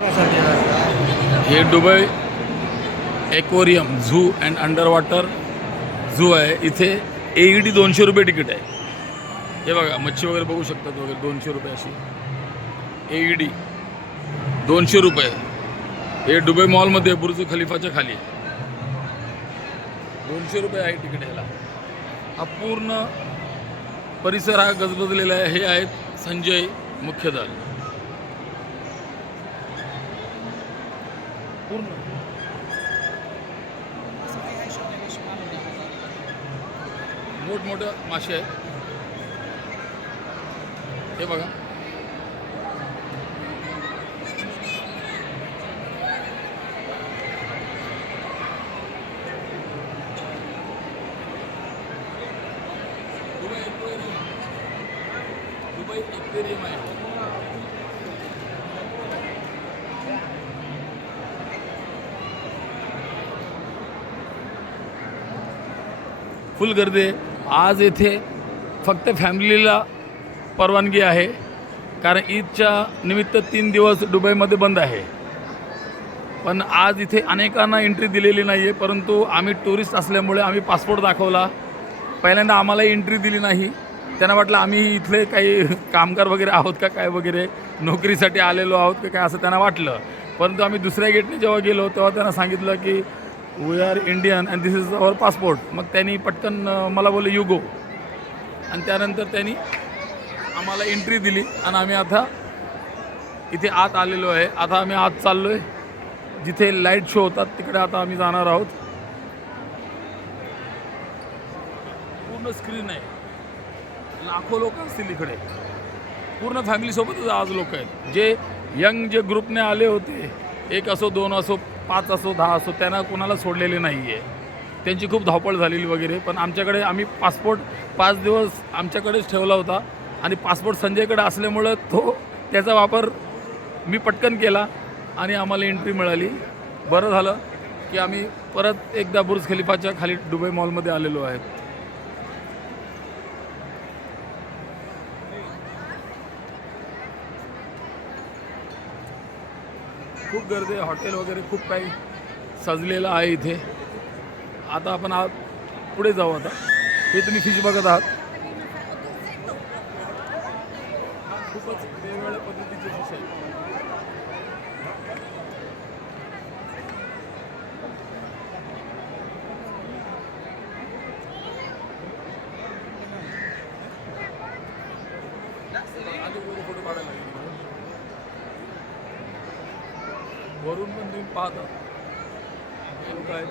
हे Dubai aquarium zoo and underwater zoo आहे. इथे AED 200 रुपये तिकीट आहे. हे बघा मच्छी वगैरे बघू शकतात वगैरे 200 रुपये अशी AED 200 रुपये. हे दुबई मॉलमध्ये बुर्ज खलिफाच्या खाली 200 रुपये आहे तिकीट याला. हा पूर्ण परिसर हा गजबजलेला आहे. हे आहेत संजय मुख्यदल. पूर्ण मोठमोठे मासे आहेत. हे बघा दुबई एक्वेरियम आहे. फुल गर्दी आहे. आज येथे फक्त फॅमिलीला परवानगी आहे, कारण ईदच्या निमित्त 3 दिवस दुबईमध्ये बंद आहे. पण आज इथे अनेकांना एंट्री दिलेली नाही आहे, परंतु आम्ही टुरिस्ट असल्यामुळे आम्ही पासपोर्ट दाखवला. पहिल्यांदा आम्हाला एंट्री दिली नाही. त्यांना वाटलं आम्ही इथले काही कामगार वगैरे आहोत का काय वगैरे, नोकरीसाठी आलेलो आहोत का काय असं त्यांना वाटलं. परंतु आम्ही दुसऱ्या गेटने जेव्हा गेलो तेव्हा त्यांना सांगितलं की we are Indian and this is our passport. मग त्यांनी पटकन मला बोलले यू गो, आणि त्यानंतर त्यांनी आम्हाला एंट्री दिली आणि आम्ही आता इथे आत आलेलो आहे. आता आम्ही आत चाललो आहे, जिथे लाईट शो होतात तिकडे आता आम्ही जाणार आहोत. पूर्ण स्क्रीन आहे, लाखो लोक असतील इकडे. पूर्ण फॅमिलीसोबतच आज लोक आहेत. जे यंग जे ग्रुपने आले होते, 1 असो 2 असो 5 असो 10 असो, त्यांना कोणाला सोडलेले नाही आहे. त्यांची खूप धावपळ झालेली वगैरे. पण आमच्याकडे आम्ही पासपोर्ट 5 दिवस आमच्याकडेच ठेवला होता, आणि पासपोर्ट संजयकडे असल्यामुळं त्याचा वापर मी पटकन केला आणि आम्हाला एंट्री मिळाली. बरं झालं की आम्ही परत एकदा बुर्ज खलिफाच्या खाली दुबई मॉलमध्ये आलेलो आहे. खूप गर्दी आहे. हॉटेल वगैरे खूप काही सजलेलं आहे इथे. आता आपण पुढे जाऊ. आता हे तुम्ही फिश बघत आहात. खूपच वेगवेगळ्या पद्धतीचे फिश आहेत. फोटो काढायला लागेल. वरून पण तुम्ही पाहता हे लोक आहेत.